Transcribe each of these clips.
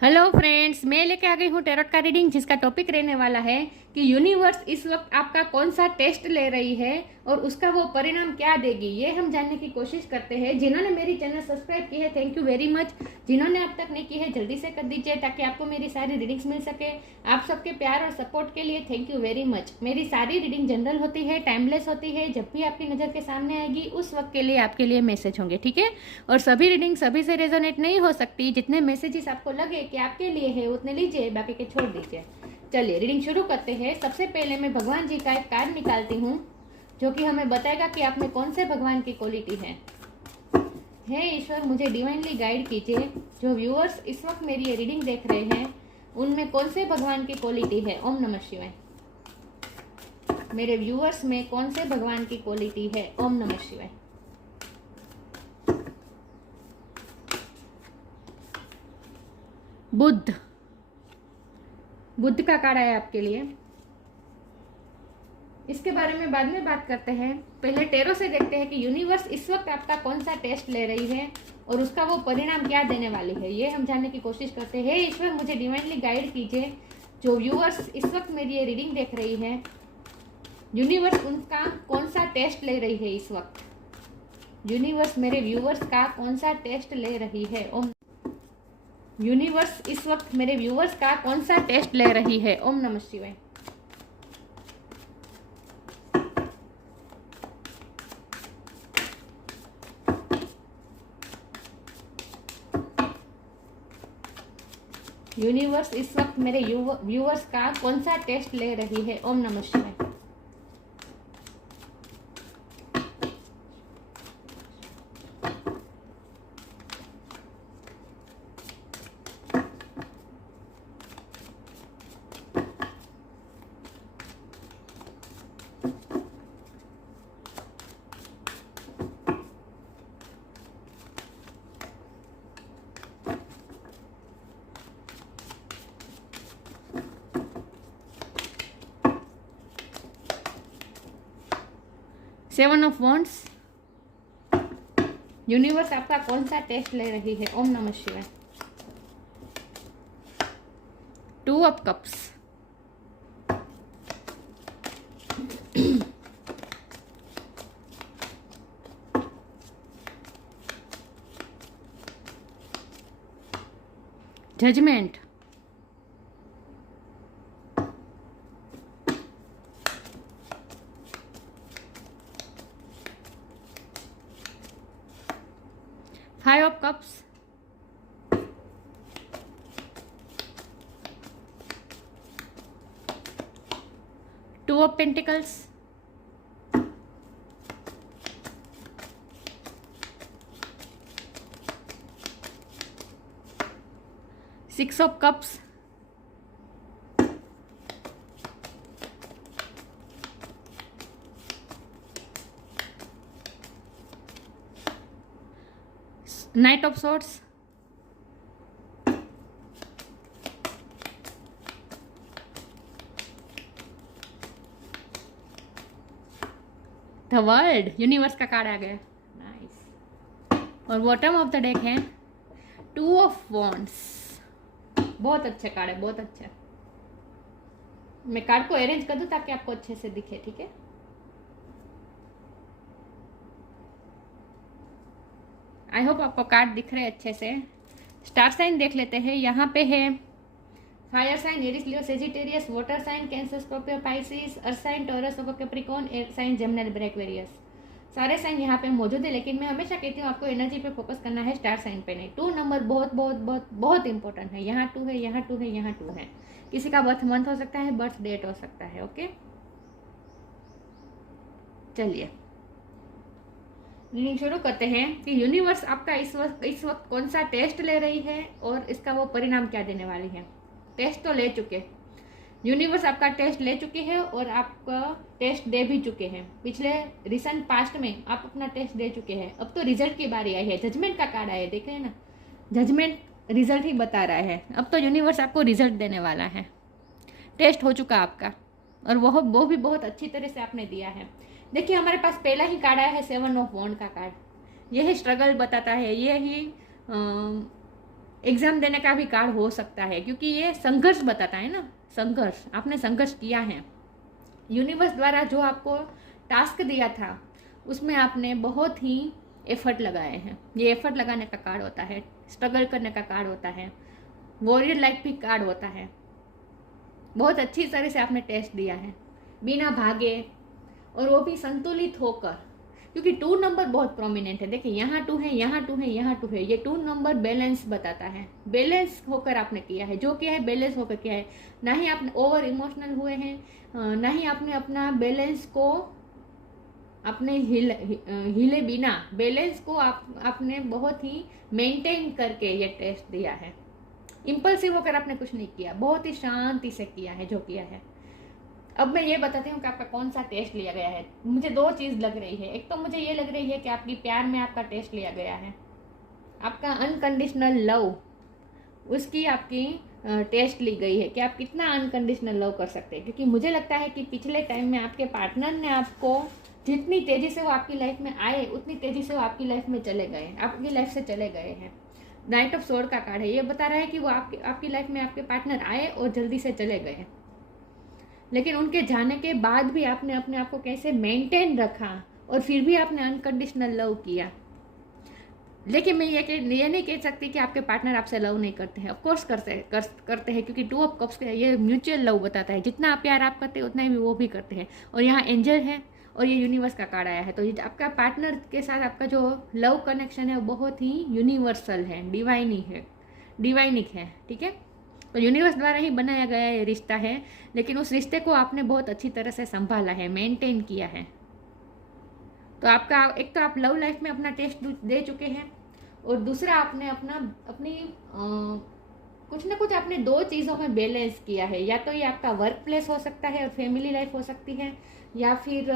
Hello friends, मैं लेके आ गई हूँ टैरोट का रीडिंग, जिसका टॉपिक रहने वाला है कि यूनिवर्स इस वक्त आपका कौन सा टेस्ट ले रही है और उसका वो परिणाम क्या देगी, ये हम जानने की कोशिश करते हैं। जिन्होंने मेरी चैनल सब्सक्राइब की है, थैंक यू वेरी मच। जिन्होंने अब तक नहीं की है, जल्दी से कर दीजिए ताकि आपको मेरी सारी रीडिंग्स मिल सके। आप सबके प्यार और सपोर्ट के लिए थैंक यू वेरी मच। मेरी सारी रीडिंग जनरल होती है, टाइमलेस होती है। जब भी आपकी नज़र के सामने आएगी उस वक्त के लिए आपके लिए मैसेज होंगे, ठीक है। और सभी रीडिंग सभी से रेजोनेट नहीं हो सकती। जितने मैसेजेस आपको लगे कि आपके लिए है उतने लीजिए, बाकी के छोड़ दीजिए। चलिए रीडिंग शुरू करते हैं। सबसे पहले मैं भगवान जी का एक कार्ड निकालती हूँ जो कि हमें बताएगा कि आप में कौन से भगवान की क्वालिटी है। हे ईश्वर, मुझे डिवाइनली गाइड कीजिए। जो व्यूअर्स इस वक्त मेरी ये रीडिंग देख रहे हैं उनमें कौन से भगवान की क्वालिटी है। ओम नमः शिवाय। मेरे व्यूअर्स में कौन से भगवान की क्वालिटी है। ओम नमः शिवाय। बुद्ध का कार्ड आया आपके लिए। इसके बारे में बाद में बात करते हैं। पहले टैरो से देखते हैं कि यूनिवर्स इस वक्त आपका कौन सा टेस्ट ले रही है और उसका वो परिणाम क्या देने वाली है, ये हम जानने की कोशिश करते हैं। ईश्वर, मुझे डिवाइनली गाइड कीजिए। जो व्यूअर्स इस वक्त मेरी ये रीडिंग देख रही है, यूनिवर्स उनका कौन सा टेस्ट ले रही है इस वक्त। यूनिवर्स मेरे व्यूअर्स का कौन सा टेस्ट ले रही है। ओम यूनिवर्स इस वक्त मेरे व्यूअर्स का कौन सा टेस्ट ले रही है। ओम नमः शिवाय। यूनिवर्स इस वक्त मेरे व्यूअर्स का कौन सा टेस्ट ले रही है। ओम नमः शिवाय। Seven of wands. यूनिवर्स आपका कौन सा टेस्ट ले रही है। ओम नमः शिवाय। Two of cups. Judgement. Five of cups. Two of pentacles. Six of cups. Knight of swords. The world. Universe का कार्ड आ गया। नाइस। और बॉटम ऑफ द डेक है टू ऑफ वॉन्ड्स। बहुत अच्छा कार्ड है, बहुत अच्छा। मैं कार्ड को अरेंज कर दूं ताकि आपको अच्छे से दिखे, ठीक है। आई होप आपको कार्ड दिख रहे अच्छे से। स्टार साइन देख लेते हैं। यहाँ पे है fire sign Aries Leo Sagittarius, water sign Cancer Scorpio Pisces, earth sign Taurus Capricorn, air sign Gemini Aquarius. सारे साइन यहाँ पे मौजूद है, लेकिन मैं हमेशा कहती हूँ आपको एनर्जी पे फोकस करना है, स्टार साइन पे नहीं। टू नंबर बहुत बहुत बहुत बहुत इंपॉर्टेंट है। यहाँ टू है, यहाँ टू है, यहाँ टू है। किसी का बर्थ मंथ हो सकता है, बर्थ डेट हो सकता है। ओके, चलिए रीडिंग शुरू करते हैं कि यूनिवर्स आपका इस वक्त कौन सा टेस्ट ले रही है और इसका वो परिणाम क्या देने वाली है। टेस्ट तो ले चुके, यूनिवर्स आपका टेस्ट ले चुके हैं और आपका टेस्ट दे भी चुके हैं। पिछले रिसेंट पास्ट में आप अपना टेस्ट दे चुके हैं। अब तो रिजल्ट की बारी आई है। जजमेंट का कार्ड आया, देख रहे हैं ना, जजमेंट रिजल्ट ही बता रहा है। अब तो यूनिवर्स आपको रिजल्ट देने वाला है। टेस्ट हो चुका आपका और वो भी बहुत अच्छी तरह से आपने दिया है। देखिए हमारे पास पहला ही कार्ड आया है 7 ऑफ वॉन्ड का कार्ड। यह स्ट्रगल बताता है, ये ही एग्ज़ाम देने का भी कार्ड हो सकता है, क्योंकि ये संघर्ष बताता है ना, संघर्ष, आपने संघर्ष किया है। यूनिवर्स द्वारा जो आपको टास्क दिया था उसमें आपने बहुत ही एफर्ट लगाए हैं। ये एफर्ट लगाने का कार्ड होता है, स्ट्रगल करने का कार्ड होता है, वॉरियर लाइफ भी कार्ड होता है। बहुत अच्छी तरह से आपने टेस्ट दिया है, बिना भागे, और वो भी संतुलित होकर, क्योंकि 2 नंबर बहुत प्रोमिनेंट है। देखिए यहाँ 2 है, यहाँ 2 है, यहाँ 2 है। ये 2 नंबर बैलेंस बताता है, बैलेंस होकर आपने किया है, जो किया है बैलेंस होकर किया है। ना ही आपने ओवर इमोशनल हुए हैं, ना ही आपने अपना बैलेंस को अपने हिले बिना बैलेंस को आपने बहुत ही मेंटेन करके ये टेस्ट दिया है। इम्पल्सिव होकर आपने कुछ नहीं किया, बहुत ही शांति से किया है जो किया है। अब मैं ये बताती हूँ कि आपका कौन सा टेस्ट लिया गया है। मुझे 2 चीज़ लग रही है। एक तो मुझे ये लग रही है कि आपकी प्यार में आपका टेस्ट लिया गया है, आपका अनकंडीशनल लव, उसकी आपकी टेस्ट ली गई है कि आप कितना अनकंडीशनल लव कर सकते हैं। क्योंकि मुझे लगता है कि पिछले टाइम में आपके पार्टनर ने आपको, जितनी तेज़ी से वो आपकी लाइफ में आए उतनी तेज़ी से वो आपकी लाइफ में चले गए, आपकी लाइफ से चले गए हैं। नाइट ऑफ सोर्ड का कार्ड है, ये बता रहा है कि वो आपकी लाइफ में आपके पार्टनर आए और जल्दी से चले गए, लेकिन उनके जाने के बाद भी आपने अपने आप को कैसे मेंटेन रखा और फिर भी आपने अनकंडीशनल लव किया। लेकिन मैं ये नहीं कह सकती कि आपके पार्टनर आपसे लव नहीं करते हैं। ऑफकोर्स करते हैं, क्योंकि 2 ऑफ कप्स का ये म्यूचुअल लव बताता है। जितना प्यार आप करते हैं उतना ही वो भी करते हैं। और यहाँ एंजल है और ये यूनिवर्स का कार्ड आया है, तो आपका पार्टनर के साथ आपका जो लव कनेक्शन है वो बहुत ही यूनिवर्सल है, डिवाइनिक है। ठीक है, तो यूनिवर्स द्वारा ही बनाया गया ये रिश्ता है, लेकिन उस रिश्ते को आपने बहुत अच्छी तरह से संभाला है, मेंटेन किया है। तो आपका एक तो आप लव लाइफ में अपना टेस्ट दे चुके हैं, और दूसरा आपने अपनी कुछ ना कुछ आपने 2 चीज़ों में बैलेंस किया है। या तो ये आपका वर्क प्लेस हो सकता है और फैमिली लाइफ हो सकती है, या फिर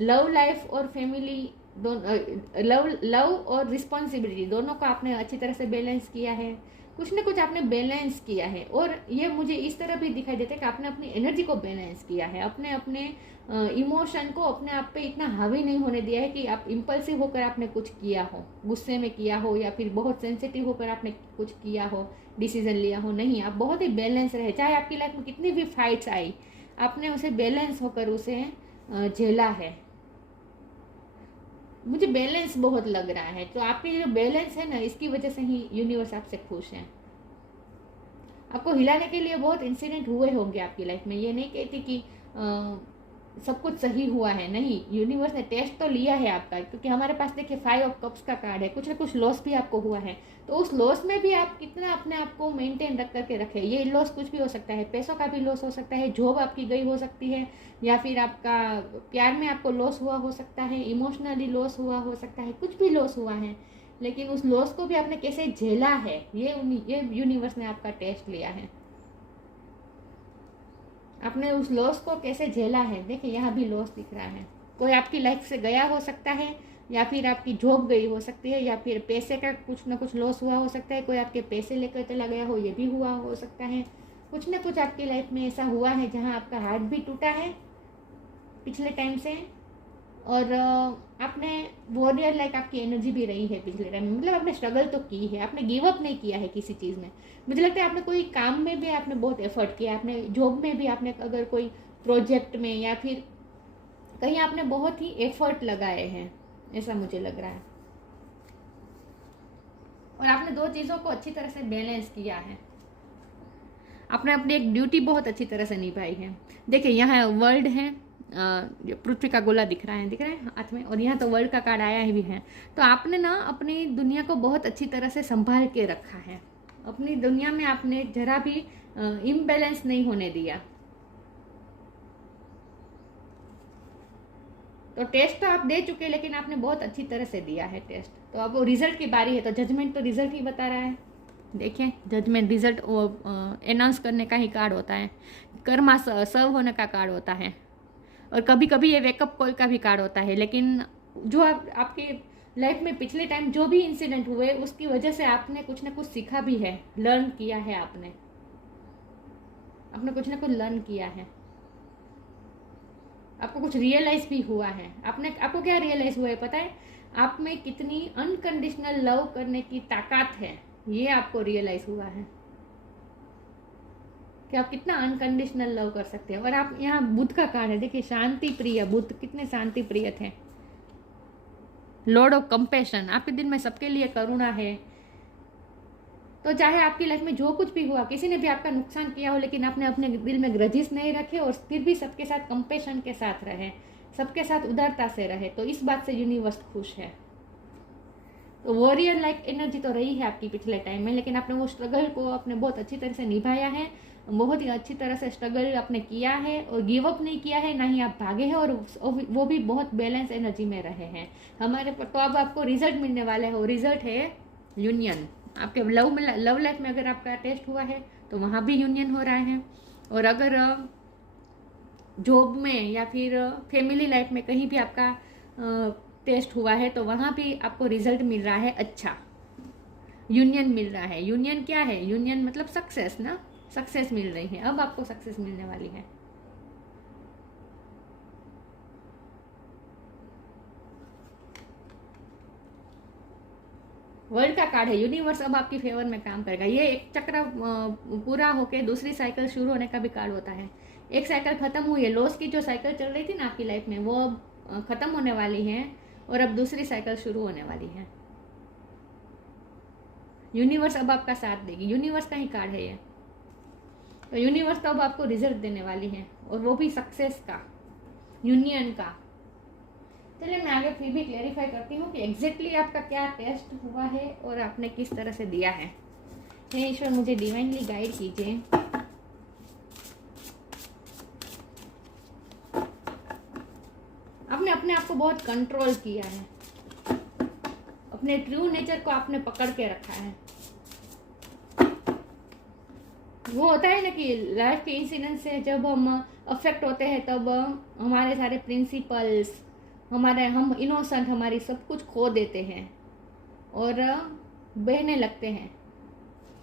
लव लाइफ और फैमिली लव और रिस्पॉन्सिबिलिटी दोनों को आपने अच्छी तरह से बैलेंस किया है। कुछ ना कुछ आपने बैलेंस किया है, और ये मुझे इस तरह भी दिखाई देता है कि आपने अपनी एनर्जी को बैलेंस किया है, अपने इमोशन को अपने आप पे इतना हावी नहीं होने दिया है कि आप इम्पल्सिव होकर आपने कुछ किया हो, गुस्से में किया हो, या फिर बहुत सेंसिटिव होकर आपने कुछ किया हो, डिसीजन लिया हो। नहीं, आप बहुत ही बैलेंस रहे। चाहे आपकी लाइफ में कितनी भी फाइट्स आई, आपने उसे बैलेंस होकर उसे झेला है। मुझे बैलेंस बहुत लग रहा है। तो आपकी जो बैलेंस है ना, इसकी वजह से ही यूनिवर्स आपसे खुश है। आपको हिलाने के लिए बहुत इंसिडेंट हुए होंगे आपकी लाइफ में। ये नहीं कहती कि सब कुछ सही हुआ है, नहीं, यूनिवर्स ने टेस्ट तो लिया है आपका। क्योंकि हमारे पास देखिए 5 ऑफ कप्स का कार्ड है, कुछ ना कुछ लॉस भी आपको हुआ है। तो उस लॉस में भी आप कितना अपने आप को मेंटेन रख करके रखें। ये लॉस कुछ भी हो सकता है, पैसों का भी लॉस हो सकता है, जॉब आपकी गई हो सकती है, या फिर आपका प्यार में आपको लॉस हुआ हो सकता है, इमोशनली लॉस हुआ हो सकता है, कुछ भी लॉस हुआ है। लेकिन उस लॉस को भी आपने कैसे झेला है, ये यूनिवर्स ने आपका टेस्ट लिया है। आपने उस लॉस को कैसे झेला है। देखिए यहाँ भी लॉस दिख रहा है। कोई आपकी लाइफ से गया हो सकता है, या फिर आपकी जॉब गई हो सकती है, या फिर पैसे का कुछ ना कुछ लॉस हुआ हो सकता है। कोई आपके पैसे लेकर चला गया हो, ये भी हुआ हो सकता है। कुछ ना कुछ आपकी लाइफ में ऐसा हुआ है जहाँ आपका हार्ट भी टूटा है पिछले टाइम से, और आपने वॉरियर लाइक आपकी एनर्जी भी रही है पिछले टाइम में। मतलब आपने स्ट्रगल तो की है, आपने गिव अप नहीं किया है किसी चीज़ में। मुझे लगता है आपने कोई काम में भी आपने बहुत एफर्ट किया, आपने जॉब में भी, आपने अगर कोई प्रोजेक्ट में या फिर कहीं आपने बहुत ही एफर्ट लगाए हैं, ऐसा मुझे लग रहा है। और आपने 2 चीज़ों को अच्छी तरह से बैलेंस किया है। आपने अपनी एक ड्यूटी बहुत अच्छी तरह से निभाई है। देखिए यहाँ वर्ल्ड है, पृथ्वी का गोला दिख रहा है हाथ में, और यहाँ तो वर्ल्ड का कार्ड आया ही भी है। तो आपने ना अपनी दुनिया को बहुत अच्छी तरह से संभाल के रखा है। अपनी दुनिया में आपने जरा भी इम्बैलेंस नहीं होने दिया। तो टेस्ट तो आप दे चुके, लेकिन आपने बहुत अच्छी तरह से दिया है टेस्ट। तो अब वो रिजल्ट की बारी है। तो जजमेंट तो रिजल्ट ही बता रहा है। देखिए जजमेंट रिजल्ट वो अनाउंस करने का ही कार्ड होता है, कर्मा सर्व होने का कार्ड होता है, और कभी कभी ये वेकअप कॉल का भी कार्ड होता है। लेकिन जो आपके लाइफ में पिछले टाइम जो भी इंसिडेंट हुए, उसकी वजह से आपने कुछ ना कुछ सीखा भी है, लर्न किया है। आपने कुछ ना कुछ लर्न किया है, आपको कुछ रियलाइज भी हुआ है। आपको क्या रियलाइज हुआ है पता है? आप में कितनी अनकंडीशनल लव करने की ताकत है, ये आपको रियलाइज हुआ है कि आप कितना अनकंडीशनल लव कर सकते हैं। और आप यहाँ बुध का कार्ड है, देखिए शांति प्रिय, बुध कितने शांति प्रिय थे। लॉर्ड ऑफ कंपैशन, आपके दिल में सबके लिए करुणा है। तो चाहे आपकी लाइफ में जो कुछ भी हुआ, किसी ने भी आपका नुकसान किया हो, लेकिन आपने अपने दिल में ग्रजिस नहीं रखे और फिर भी सबके साथ कंपैशन के साथ रहे, सबके साथ उदारता से रहे, तो इस बात से यूनिवर्स खुश है। तो वॉरियर लाइक एनर्जी तो रही है आपकी पिछले टाइम में, लेकिन आपने वो स्ट्रगल को आपने बहुत अच्छी तरह से निभाया है, बहुत ही अच्छी तरह से स्ट्रगल आपने किया है और गिव अप नहीं किया है, ना ही आप भागे हैं, और वो भी बहुत बैलेंस एनर्जी में रहे हैं हमारे पर। तो अब आपको रिजल्ट मिलने वाले हैं, वो रिजल्ट है यूनियन। आपके लव लाइफ में अगर आपका टेस्ट हुआ है तो वहाँ भी यूनियन हो रहा है, और अगर जॉब में या फिर फैमिली लाइफ में कहीं भी आपका टेस्ट हुआ है तो वहाँ भी आपको रिजल्ट मिल रहा है, अच्छा यूनियन मिल रहा है। यूनियन क्या है? यूनियन मतलब सक्सेस ना, सक्सेस मिल रही है, अब आपको सक्सेस मिलने वाली है। वर्ल्ड का कार्ड है, यूनिवर्स अब आपकी फेवर में काम करेगा। ये एक चक्र पूरा होके दूसरी साइकिल शुरू होने का भी कार्ड होता है। एक साइकिल खत्म हुई है, लॉस की जो साइकिल चल रही थी ना आपकी लाइफ में, वो अब खत्म होने वाली है और अब दूसरी साइकिल शुरू होने वाली है। यूनिवर्स अब आपका साथ देगी, यूनिवर्स का ही कार्ड है ये। तो यूनिवर्स तो अब आपको रिजल्ट देने वाली है, और वो भी सक्सेस का, यूनियन का। चलिए मैं आगे फिर भी क्लेरिफाई करती हूँ कि एग्जैक्टली आपका क्या टेस्ट हुआ है और आपने किस तरह से दिया है। हे ईश्वर, मुझे डिवाइनली गाइड कीजिए। आपने अपने आप को बहुत कंट्रोल किया है, अपने ट्रू नेचर को आपने पकड़ के रखा है। वो होता है ना कि लाइफ के इंसिडेंट से जब हम अफेक्ट होते हैं तब हमारे सारे प्रिंसिपल्स, हम इनोसेंट, हमारी सब कुछ खो देते हैं और बहने लगते हैं।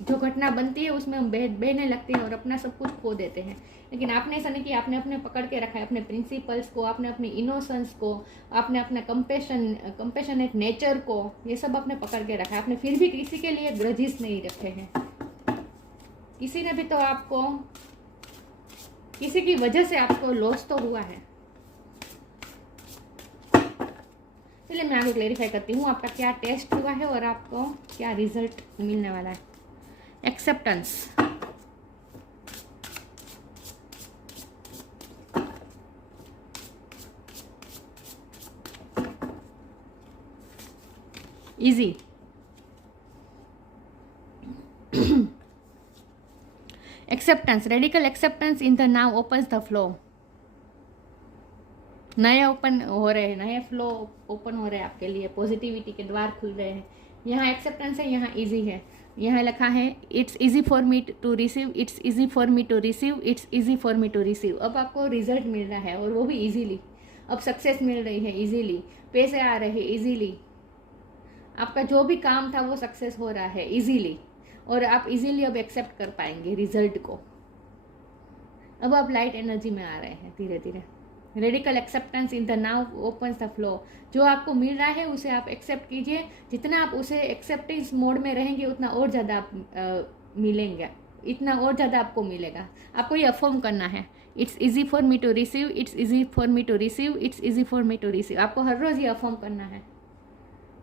जो घटना बनती है उसमें हम बहने लगते हैं और अपना सब कुछ खो देते हैं। लेकिन आपने ऐसा नहीं किया, आपने अपने पकड़ के रखा है, अपने प्रिंसिपल्स को, आपने अपनी इनोसेंस को, आपने अपना कंपेशनेट नेचर को, ये सब आपने पकड़ के रखा है। आपने फिर भी किसी के लिए ग्रजिस नहीं रखे हैं। किसी ने भी तो आपको, किसी की वजह से आपको लॉस तो हुआ है। चलिए मैं आगे क्लेरिफाई करती हूँ आपका क्या टेस्ट हुआ है और आपको क्या रिजल्ट मिलने वाला है। Acceptance, easy, acceptance, radical acceptance in the now opens the flow. नए ओपन हो रहे हैं, नए फ्लो ओपन हो रहे हैं आपके लिए, पॉजिटिविटी के द्वार खुल रहे हैं। यहाँ एक्सेप्टेंस है, यहाँ इजी है। यहाँ लिखा है it's easy for me to receive, it's easy for me to receive, it's easy for me to receive. अब आपको रिजल्ट मिल रहा है और वो भी इजीली। अब सक्सेस मिल रही है इजीली, पैसे आ रहे हैं इजीली, आपका जो भी काम था वो सक्सेस हो रहा है इजीली, और आप इजीली अब एक्सेप्ट कर पाएंगे रिजल्ट को। अब आप लाइट एनर्जी में आ रहे हैं धीरे धीरे। Radical acceptance in the now opens the flow. जो आपको मिल रहा है उसे आप एक्सेप्ट कीजिए। जितना आप उसे एक्सेप्टेंस मोड में रहेंगे उतना और ज़्यादा आप मिलेंगे, इतना और ज़्यादा आपको मिलेगा। आपको ये अफर्म करना है, it's easy for me to receive, it's easy for me to receive, it's easy for me to receive. आपको हर रोज़ ये अफर्म करना है,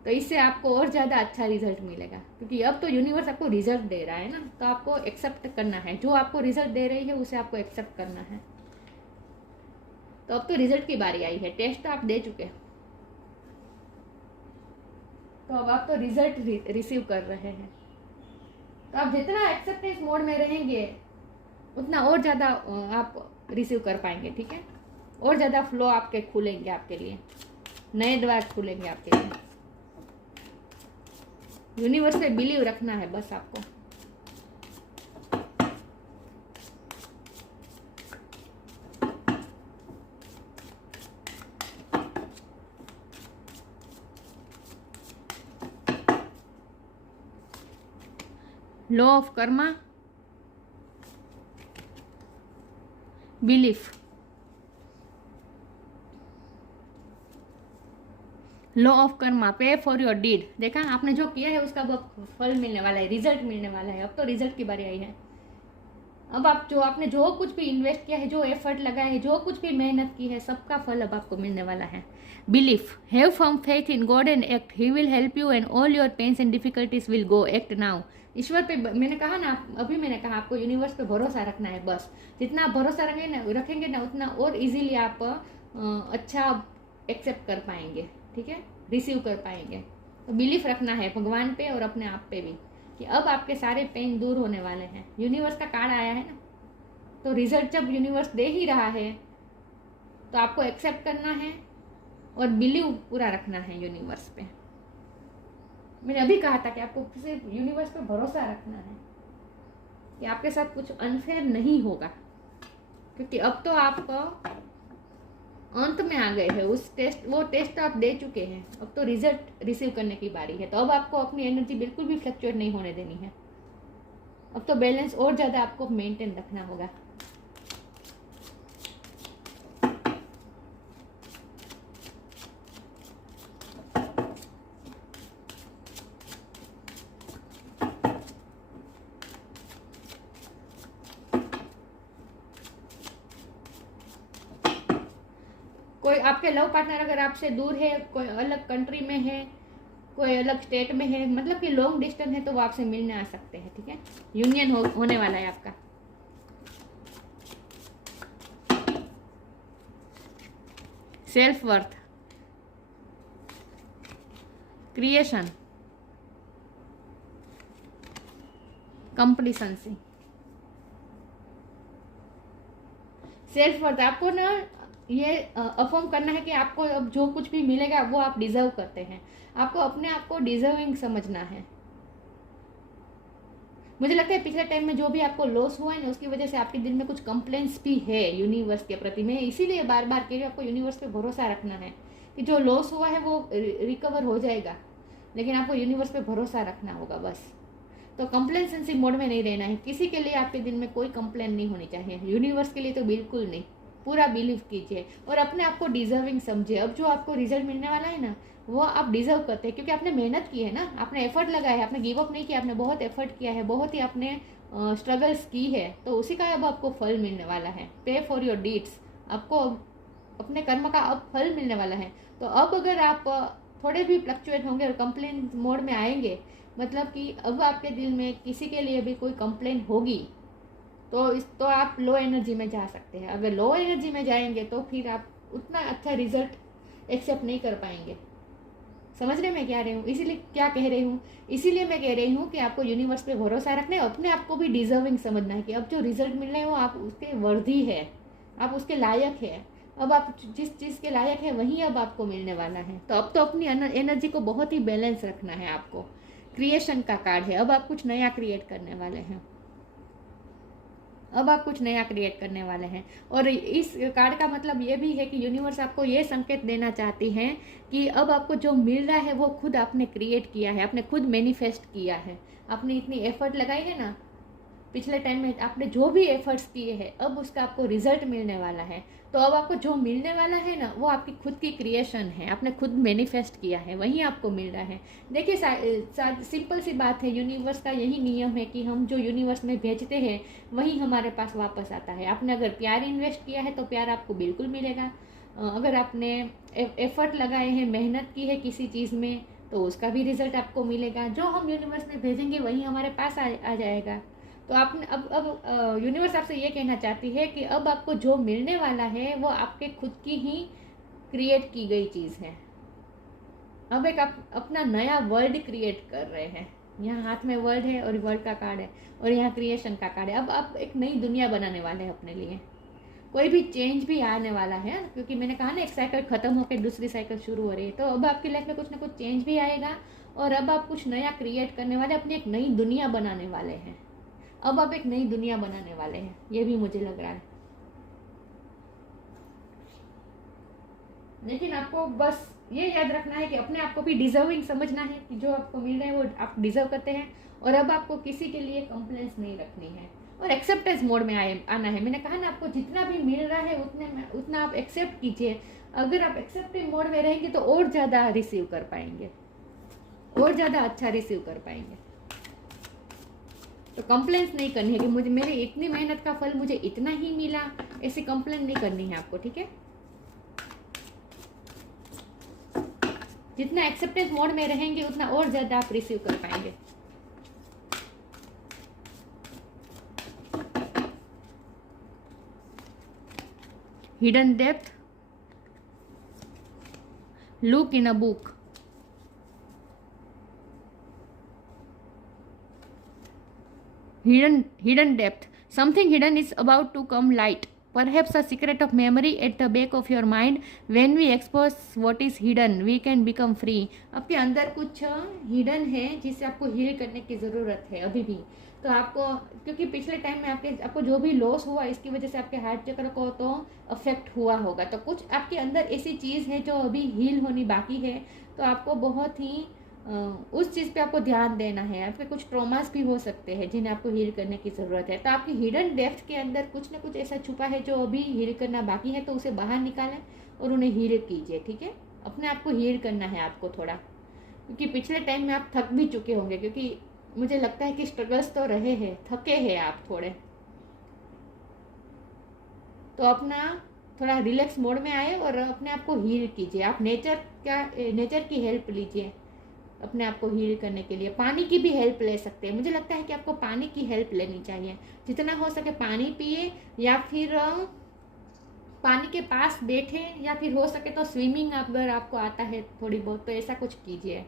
तो इससे आपको और ज़्यादा अच्छा रिजल्ट मिलेगा। क्योंकि अब तो यूनिवर्स आपको रिजल्ट दे रहा है ना, तो आपको एक्सेप्ट करना है। जो आपको रिजल्ट दे रही है उसे आपको एक्सेप्ट करना है। तो अब तो रिजल्ट की बारी आई है, टेस्ट तो आप दे चुके, तो अब आप तो रिजल्ट रिसीव कर रहे हैं। तो आप जितना एक्सेप्टेंस मोड में रहेंगे उतना और ज़्यादा आप रिसीव कर पाएंगे, ठीक है। और ज़्यादा फ्लो आपके खुलेंगे, आपके लिए नए द्वार खुलेंगे आपके लिए। यूनिवर्स पे बिलीव रखना है बस आपको। Law of Karma, belief, law of Karma, पे फॉर योर डीड। देखा, आपने जो किया है उसका अब फल मिलने वाला है, रिजल्ट मिलने वाला है। अब तो रिजल्ट की बारी आई है। अब आपने जो कुछ भी इन्वेस्ट किया है, जो एफर्ट लगाया है, जो कुछ भी मेहनत की है, सबका फल अब आपको मिलने वाला है। Belief, have firm faith in God and act, he will help you and all your pains and difficulties will go, act now. ईश्वर पे मैंने कहा ना, अभी मैंने कहा आपको यूनिवर्स पे भरोसा रखना है। बस जितना आप भरोसा रखेंगे ना उतना और इजीली आप अच्छा एक्सेप्ट कर पाएंगे, ठीक है, रिसीव कर पाएंगे। तो बिलीफ रखना है भगवान पे और अपने आप पे भी कि अब आपके सारे पेन दूर होने वाले हैं। यूनिवर्स का कार्ड आया है ना, तो रिजल्ट जब यूनिवर्स दे ही रहा है तो आपको एक्सेप्ट करना है और बिलीव पूरा रखना है यूनिवर्स पे। मैंने अभी कहा था कि आपको सिर्फ यूनिवर्स पे भरोसा रखना है कि आपके साथ कुछ अनफेयर नहीं होगा, क्योंकि अब तो आप अंत में आ गए हैं। वो टेस्ट आप दे चुके हैं, अब तो रिजल्ट रिसीव करने की बारी है। तो अब आपको अपनी एनर्जी बिल्कुल भी फ्लक्चुएट नहीं होने देनी है। अब तो बैलेंस और ज़्यादा आपको मेंटेन रखना होगा। कोई आपके लव पार्टनर अगर आपसे दूर है, कोई अलग कंट्री में है, कोई अलग स्टेट में है, मतलब कि लॉन्ग डिस्टेंस है, तो वो आपसे मिलने आ सकते हैं, ठीक है। यूनियन होने वाला है आपका। Self worth, creation, competency. Self worth, आपको ना ये अफर्म करना है कि आपको अब जो कुछ भी मिलेगा वो आप डिजर्व करते हैं। आपको अपने आप को डिजर्विंग समझना है। मुझे लगता है पिछले टाइम में जो भी आपको लॉस हुआ है ना, उसकी वजह से आपके दिल में कुछ कंप्लेंट्स भी है यूनिवर्स के प्रति। मैं इसीलिए बार बार कह रही हूँ, आपको यूनिवर्स पे भरोसा रखना है कि जो लॉस हुआ है वो रिकवर हो जाएगा, लेकिन आपको यूनिवर्स पे भरोसा रखना होगा बस। तो कंप्लेसेंसी मोड में नहीं रहना है। किसी के लिए आपके दिल में कोई कंप्लेन नहीं होनी चाहिए, यूनिवर्स के लिए तो बिल्कुल नहीं। पूरा बिलीव कीजिए और अपने आप को डिजर्विंग समझिए। अब जो आपको रिजल्ट मिलने वाला है ना, वो आप डिजर्व करते हैं, क्योंकि आपने मेहनत की है ना, आपने एफर्ट लगाया है, आपने गिव अप नहीं किया, आपने बहुत एफर्ट किया है, बहुत ही आपने स्ट्रगल्स की है, तो उसी का अब आपको फल मिलने वाला है। पे फॉर योर डीड्स, आपको अपने कर्म का अब फल मिलने वाला है। तो अब अगर आप थोड़े भी फ्लक्चुएट होंगे और कंप्लेन मोड में आएंगे, मतलब कि अब आपके दिल में किसी के लिए भी कोई कंप्लेन होगी, तो आप लो एनर्जी में जा सकते हैं। अगर लो एनर्जी में जाएंगे तो फिर आप उतना अच्छा रिजल्ट एक्सेप्ट नहीं कर पाएंगे। समझ रहे मैं क्या रही हूँ, इसीलिए क्या कह रही हूँ, इसीलिए मैं कह रही हूँ कि आपको यूनिवर्स पे भरोसा रखना है, अपने आप को भी डिजर्विंग समझना है कि अब जो रिजल्ट मिल रहे हैं वो आप उसके वर्दी है, आप उसके लायक है। अब आप जिस चीज़ के लायक है वही अब आपको मिलने वाला है। तो अब तो अपनी एनर्जी को बहुत ही बैलेंस रखना है आपको। क्रिएशन का कार्ड है, अब आप कुछ नया क्रिएट करने वाले हैं। अब आप कुछ नया क्रिएट करने वाले हैं। और इस कार्ड का मतलब ये भी है कि यूनिवर्स आपको ये संकेत देना चाहती है कि अब आपको जो मिल रहा है वो खुद आपने क्रिएट किया है, आपने खुद मैनिफेस्ट किया है। आपने इतनी एफर्ट लगाई है ना पिछले टाइम में, आपने जो भी एफर्ट्स किए हैं, अब उसका आपको रिजल्ट मिलने वाला है। तो अब आपको जो मिलने वाला है ना, वो आपकी खुद की क्रिएशन है, आपने खुद मैनिफेस्ट किया है, वही आपको मिल रहा है। देखिए सिंपल सी बात है, यूनिवर्स का यही नियम है कि हम जो यूनिवर्स में भेजते हैं वही हमारे पास वापस आता है। आपने अगर प्यार इन्वेस्ट किया है तो प्यार आपको बिल्कुल मिलेगा। अगर आपने एफर्ट लगाए हैं, मेहनत की है किसी चीज़ में, तो उसका भी रिजल्ट आपको मिलेगा। जो हम यूनिवर्स में भेजेंगे वही हमारे पास आ जाएगा। तो आपने अब यूनिवर्स आपसे ये कहना चाहती है कि अब आपको जो मिलने वाला है वो आपके खुद की ही क्रिएट की गई चीज़ है। अब एक आप अपना नया वर्ल्ड क्रिएट कर रहे हैं। यहाँ हाथ में वर्ल्ड है और वर्ल्ड का कार्ड है और यहाँ क्रिएशन का कार्ड है। अब आप एक नई दुनिया बनाने वाले हैं अपने लिए। कोई भी चेंज भी आने वाला है, क्योंकि मैंने कहा ना एक साइकिल खत्म होकर दूसरी साइकिल शुरू हो रही है। तो अब आपकी लाइफ में कुछ ना कुछ चेंज भी आएगा और अब आप कुछ नया क्रिएट करने वाले, अपनी एक नई दुनिया बनाने वाले हैं। अब आप एक नई दुनिया बनाने वाले हैं, ये भी मुझे लग रहा है। लेकिन आपको बस ये याद रखना है कि अपने आप को भी डिजर्विंग समझना है कि जो आपको मिल रहा है वो आप डिजर्व करते हैं। और अब आपको किसी के लिए कंप्लेंट्स नहीं रखनी है और एक्सेप्टेंस मोड में आना है। मैंने कहा ना, आपको जितना भी मिल रहा है उतना आप एक्सेप्ट कीजिए अगर आप एक्सेप्टिंग मोड में रहेंगे तो और ज़्यादा रिसीव कर पाएंगे, और ज़्यादा अच्छा रिसीव कर पाएंगे। तो कंप्लेंट्स नहीं करनी है कि मुझे मेरी इतनी मेहनत का फल मुझे इतना ही मिला, ऐसी कंप्लेंट नहीं करनी है आपको, ठीक है। जितना एक्सेप्टेंस मोड में रहेंगे उतना और ज़्यादा आप रिसीव कर पाएंगे। Hidden depth, look in a book, hidden depth, something hidden is about to come light, perhaps a secret of memory at the back of your mind. When we expose what is hidden we can become free. आपके अंदर कुछ hidden है जिसे आपको heal करने की ज़रूरत है अभी भी। तो आपको, क्योंकि पिछले टाइम में आपको जो भी लॉस हुआ इसकी वजह से आपके हार्ट चक्र को तो अफेक्ट हुआ होगा, तो कुछ आपके अंदर ऐसी चीज़ है जो अभी हील होनी बाकी है। तो आपको बहुत ही उस चीज़ पे आपको ध्यान देना है। आपके कुछ ट्रॉमास भी हो सकते हैं जिन्हें आपको हील करने की ज़रूरत है। तो आपकी हिडन डेप्थ के अंदर कुछ ना कुछ ऐसा छुपा है जो अभी हील करना बाकी है, तो उसे बाहर निकालें और उन्हें हील कीजिए, ठीक है। अपने आप को हील करना है आपको थोड़ा, क्योंकि पिछले टाइम में आप थक भी चुके होंगे, क्योंकि मुझे लगता है कि स्ट्रगल्स तो रहे हैं, थके हैं आप थोड़े। तो अपना थोड़ा रिलैक्स मोड में आए और अपने आप को हील कीजिए। आप नेचर की हेल्प लीजिए अपने आप को हील करने के लिए। पानी की भी हेल्प ले सकते हैं। मुझे लगता है कि आपको पानी की हेल्प लेनी चाहिए। जितना हो सके पानी पिए, या फिर पानी के पास बैठे, या फिर हो सके तो स्विमिंग अगर आपको आता है थोड़ी बहुत तो ऐसा कुछ कीजिए।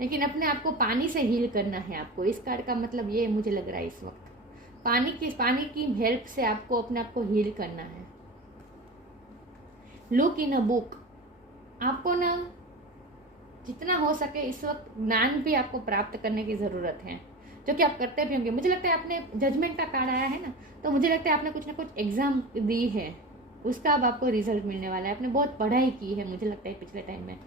लेकिन अपने आप को पानी से हील करना है आपको। इस कार्ड का मतलब ये मुझे लग रहा है इस वक्त पानी की हेल्प से आपको अपने आप को हील करना है। लुक इन अ बुक, आपको ना जितना हो सके इस वक्त ज्ञान भी आपको प्राप्त करने की ज़रूरत है, जो कि आप करते भी होंगे। मुझे लगता है आपने जजमेंट का कार्ड आया है ना, तो मुझे लगता है आपने कुछ ना कुछ एग्जाम दी है, उसका अब आपको रिजल्ट मिलने वाला है। आपने बहुत पढ़ाई की है मुझे लगता है पिछले टाइम में।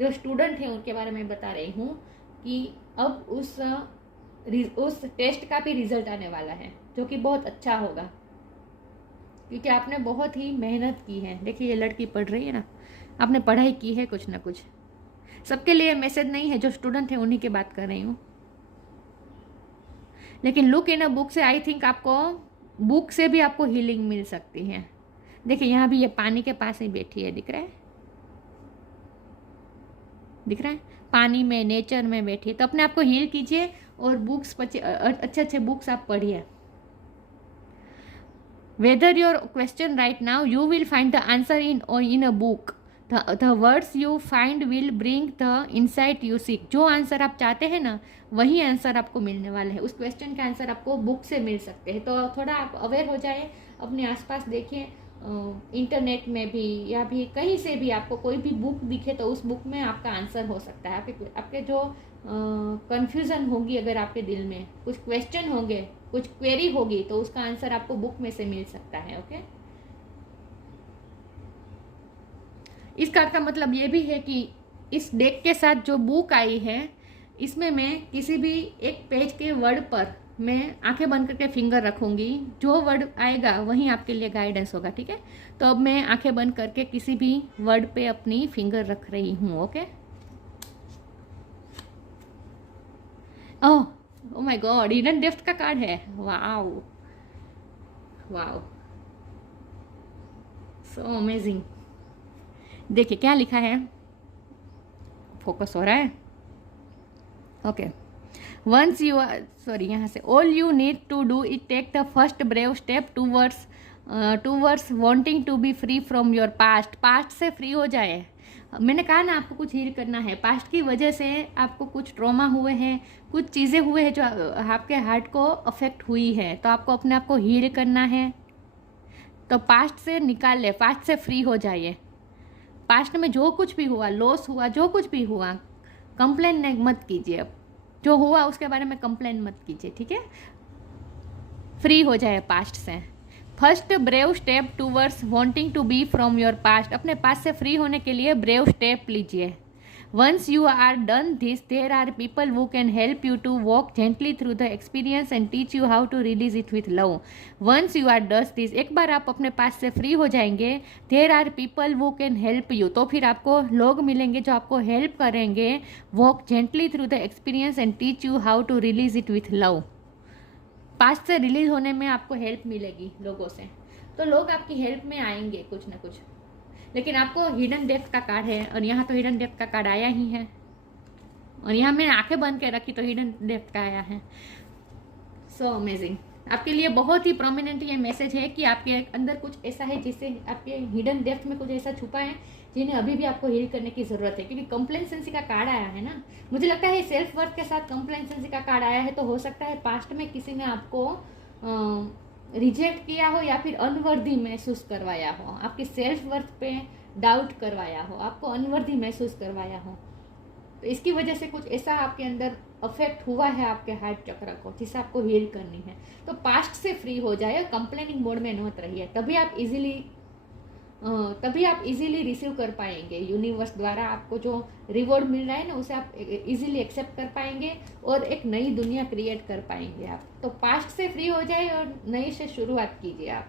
जो स्टूडेंट हैं उनके बारे में बता रही हूँ कि अब उस टेस्ट का भी रिजल्ट आने वाला है, जो कि बहुत अच्छा होगा, क्योंकि आपने बहुत ही मेहनत की है। देखिए ये लड़की पढ़ रही है ना, आपने पढ़ाई की है कुछ ना कुछ। सबके लिए मैसेज नहीं है, जो स्टूडेंट है उन्हीं की बात कर रही हूँ। लेकिन लुक इन अ बुक से आई थिंक आपको बुक से भी आपको हीलिंग मिल सकती है। देखिए यहाँ भी ये पानी के पास ही बैठी है, दिख रहा है, दिख रहा है, पानी में, नेचर में बैठी है। तो अपने आप को हील कीजिए और बुक्स अच्छे बुक्स आप पढ़िए। Whether your question right now you will find the answer in a book. The words you find will bring the insight you seek. जो आंसर आप चाहते हैं ना वही आंसर आपको मिलने वाला है। उस क्वेश्चन का आंसर आपको बुक से मिल सकते हैं। तो थोड़ा आप अवेयर हो जाए, अपने आसपास देखिए, इंटरनेट में भी या भी कहीं से भी आपको कोई भी बुक दिखे तो उस बुक में आपका आंसर हो सकता है। आपके जो कन्फ्यूज़न होगी, अगर आपके दिल में कुछ क्वेश्चन होंगे, कुछ क्वेरी होगी, तो उसका आंसर आपको बुक में से मिल सकता है। ओके, इस कार्ड का मतलब ये भी है कि इस डेक के साथ जो बुक आई है इसमें मैं किसी भी एक पेज के वर्ड पर मैं आंखें बंद करके फिंगर रखूंगी, जो वर्ड आएगा वही आपके लिए गाइडेंस होगा, ठीक है। तो अब मैं आंखें बंद करके किसी भी वर्ड पे अपनी फिंगर रख रही हूँ। Okay, oh my God, hidden depth का कार्ड है। Wow wow, so amazing. देखिए क्या लिखा है, फोकस हो रहा है। ओके, वंस यू सॉरी यहाँ से, all you need to do it take the first brave step towards wanting to be free from your past से फ्री हो जाए। मैंने कहा ना आपको कुछ हील करना है। पास्ट की वजह से आपको कुछ ट्रॉमा हुए हैं, कुछ चीज़ें हुए हैं जो आपके हार्ट को अफेक्ट हुई है, तो आपको अपने आप को हील करना है। तो पास्ट से निकाल ले, पास्ट से फ्री हो जाइए। पास्ट में जो कुछ भी हुआ, लॉस हुआ, जो कुछ भी हुआ, कंप्लेन मत कीजिए। अब जो हुआ उसके बारे में कंप्लेन मत कीजिए, ठीक है। फ्री हो जाए पास्ट से। First brave step towards wanting to be from your past. अपने पास्ट से फ्री होने के लिए ब्रेव स्टेप लीजिए। Once you are done this, there are people who can help you to walk gently through the experience and teach you how to release it with love. Once you are done this, एक बार आप अपने पास से free हो जाएंगे, there are people who can help you, तो फिर आपको लोग मिलेंगे जो आपको हेल्प करेंगे, walk gently through the experience and teach you how to release it with love. Past से रिलीज होने में आपको हेल्प मिलेगी लोगों से, तो लोग आपकी हेल्प में आएंगे कुछ ना कुछ। लेकिन आपको हिडन डेप्थ का कार्ड है, और यहाँ तो हिडन डेप्थ का कार्ड आया ही है, और यहाँ मैंने आंखें बंद के रखी तो हिडन डेप्थ का आया है। सो अमेजिंग, आपके लिए बहुत ही प्रोमिनेंट ये मैसेज है कि आपके अंदर कुछ ऐसा है जिससे आपके हिडन डेप्थ में कुछ ऐसा छुपा है जिन्हें अभी भी आपको हील करने की ज़रूरत है। क्योंकि कंप्लेसेंसी का कार्ड आया है ना, मुझे लगता है सेल्फ वर्थ के साथ कंप्लेसेंसी का कार्ड आया है, तो हो सकता है पास्ट में किसी ने आपको रिजेक्ट किया हो या फिर अनवर्दी महसूस करवाया हो, आपकी सेल्फ वर्थ पे डाउट करवाया हो, आपको अनवर्दी महसूस करवाया हो, तो इसकी वजह से कुछ ऐसा आपके अंदर अफेक्ट हुआ है आपके हार्ट चक्र को जिसे आपको हील करनी है। तो पास्ट से फ्री हो जाए, कंप्लेनिंग मोड में मत रहिए, तभी आप इजीली रिसीव कर पाएंगे। यूनिवर्स द्वारा आपको जो रिवॉर्ड मिल रहा है ना, उसे आप इजीली एक्सेप्ट कर पाएंगे और एक नई दुनिया क्रिएट कर पाएंगे आप। तो पास्ट से फ्री हो जाए और नई से शुरुआत कीजिए आप,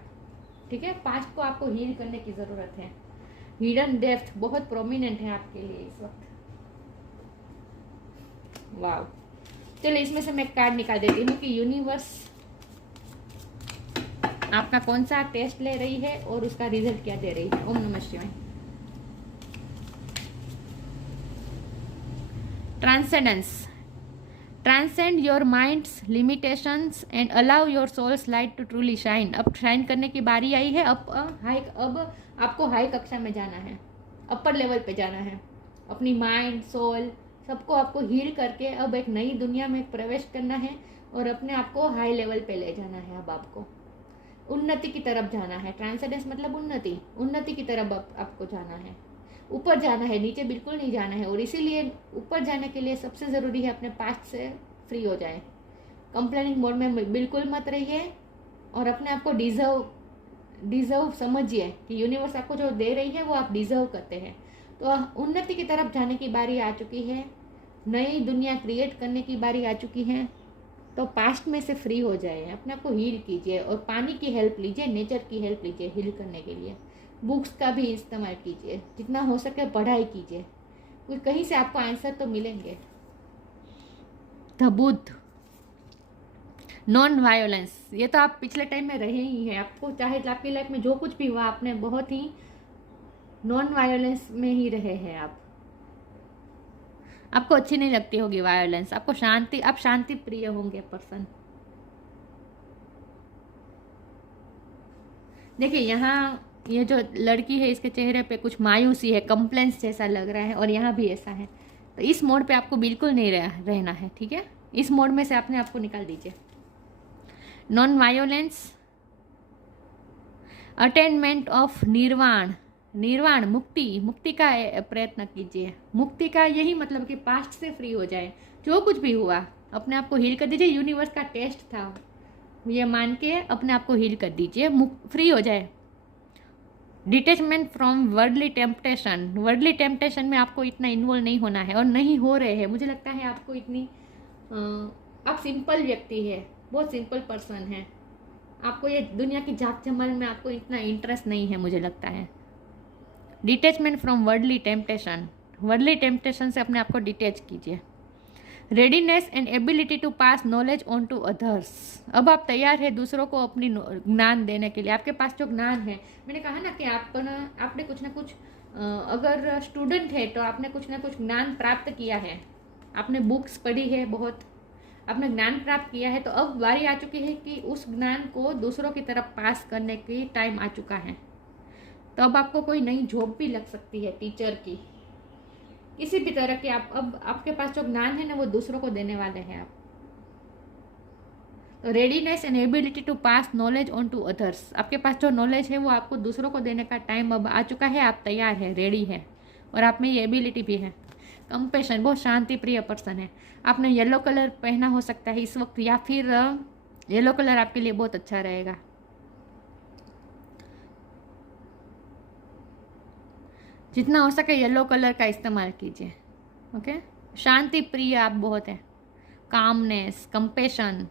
ठीक है। पास्ट को आपको हील करने की ज़रूरत है। हिडन डेप्थ बहुत प्रोमिनेंट है आपके लिए इस वक्त। वाव, चलो इसमें से मैं कार्ड निकाल देती हूँ कि यूनिवर्स आपका कौन सा टेस्ट ले रही है और उसका रिजल्ट क्या दे रही है। ओम नमः शिवाय। Transcendence, transcend your mind's limitations and allow your soul's light to truly shine. अब शाइन करने की बारी आई है। अब आपको हाई कक्षा में जाना है, अपर लेवल पे जाना है। अपनी माइंड, सोल सबको आपको हील करके अब एक नई दुनिया में प्रवेश करना है और अपने आप को हाई लेवल पे ले जाना है। अब आपको उन्नति की तरफ जाना है। ट्रांसेंडेंस मतलब उन्नति की तरफ आपको जाना है, ऊपर जाना है, नीचे बिल्कुल नहीं जाना है। और इसीलिए ऊपर जाने के लिए सबसे ज़रूरी है अपने पास्ट से फ्री हो जाए। कंप्लेनिंग मोड में बिल्कुल मत रहिए और अपने आप को डिज़र्व समझिए कि यूनिवर्स आपको जो दे रही है वो आप डिज़र्व करते हैं। तो उन्नति की तरफ जाने की बारी आ चुकी है, नई दुनिया क्रिएट करने की बारी आ चुकी है। तो पास्ट में से फ्री हो जाए, अपने आप को हील कीजिए और पानी की हेल्प लीजिए, नेचर की हेल्प लीजिए हील करने के लिए। बुक्स का भी इस्तेमाल कीजिए, जितना हो सके पढ़ाई कीजिए, कोई कहीं से आपको आंसर तो मिलेंगे। द बुद्ध, नॉन वायोलेंस, ये तो आप पिछले टाइम में रहे ही हैं। आपको चाहे आपकी लाइफ में जो कुछ भी हुआ, आपने बहुत ही नॉन वायोलेंस में ही रहे हैं आप। आपको अच्छी नहीं लगती होगी वायोलेंस, आपको शांति, आप शांति प्रिय होंगे पर्सन। देखिए यहाँ ये जो लड़की है इसके चेहरे पे कुछ मायूसी है, कंप्लेंस जैसा लग रहा है, और यहाँ भी ऐसा है। तो इस मोड पे आपको बिल्कुल नहीं रहना है, ठीक है। इस मोड में से अपने आप को निकाल दीजिए। नॉन वायोलेंस, अटेनमेंट ऑफ निर्वाण, निर्वाण मुक्ति का प्रयत्न कीजिए। मुक्ति का यही मतलब कि पास्ट से फ्री हो जाए, जो कुछ भी हुआ अपने आप को हील कर दीजिए। यूनिवर्स का टेस्ट था ये मान के अपने आप को हील कर दीजिए, फ्री हो जाए। Detachment from worldly temptation, worldly temptation में आपको इतना इन्वॉल्व नहीं होना है और नहीं हो रहे हैं। मुझे लगता है आपको इतनी आप सिंपल व्यक्ति है, बहुत सिंपल पर्सन है। आपको ये दुनिया की झाक झमाल में आपको इतना इंटरेस्ट नहीं है मुझे लगता है। Detachment from worldly temptation, worldly temptation से अपने आप को डिटैच कीजिए। Readiness and ability to pass knowledge on to others, अब आप तैयार है दूसरों को अपनी ज्ञान देने के लिए। आपके पास जो ज्ञान है, मैंने कहा ना कि आपने कुछ ना कुछ, अगर स्टूडेंट है तो आपने कुछ ना कुछ ज्ञान प्राप्त किया है, आपने बुक्स पढ़ी है, बहुत आपने ज्ञान प्राप्त किया है। तो अब बारी आ चुकी है कि उस ज्ञान को दूसरों की तरफ पास करने की टाइम आ चुका है। तो अब आपको कोई नई जॉब भी लग सकती है, टीचर की, किसी भी तरह के। आप अब आपके पास जो ज्ञान है ना वो दूसरों को देने वाले हैं आप। तो readiness and ability to pass knowledge on to others, आपके पास जो नॉलेज है वो आपको दूसरों को देने का टाइम अब आ चुका है। आप तैयार है, रेडी है, और आप में ये एबिलिटी भी है। कंपैशन, बहुत शांति प्रिय पर्सन है। आपने येलो कलर पहना हो सकता है इस वक्त, या फिर येलो कलर आपके लिए बहुत अच्छा रहेगा। जितना हो सके येलो कलर का इस्तेमाल कीजिए। ओके, शांति प्रिय आप बहुत हैं, कामनेस, कंपेशन,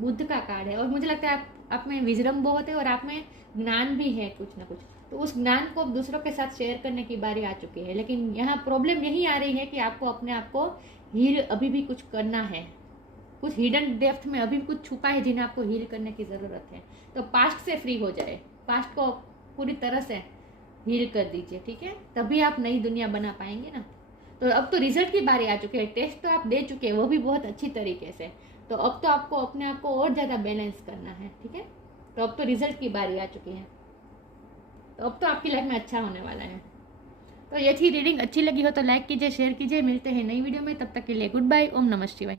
बुद्ध का कार्ड है। और मुझे लगता है आप में विजडम बहुत है और आप में ज्ञान भी है कुछ ना कुछ। तो उस ज्ञान को अब दूसरों के साथ शेयर करने की बारी आ चुकी है। लेकिन यहाँ प्रॉब्लम यही आ रही है कि आपको अपने आप को हील अभी भी कुछ करना है, कुछ हिडन डेप्थ में अभी कुछ छुपा है जिन्हें आपको हील करने की ज़रूरत है। तो पास्ट से फ्री हो जाए, पास्ट को पूरी तरह से हील कर दीजिए, ठीक है, तभी आप नई दुनिया बना पाएंगे ना। तो अब तो रिजल्ट की बारी आ चुकी है, टेस्ट तो आप दे चुके हैं, वो भी बहुत अच्छी तरीके से। तो अब तो आपको अपने आप को और ज़्यादा बैलेंस करना है, ठीक है। तो अब तो रिजल्ट की बारी आ चुकी है, तो अब तो आपकी लाइफ में अच्छा होने वाला है। तो ये थी रीडिंग, अच्छी लगी हो तो लाइक कीजिए, शेयर कीजिए। मिलते हैं नई वीडियो में, तब तक के लिए गुड बाय, ओम नमः शिवाय।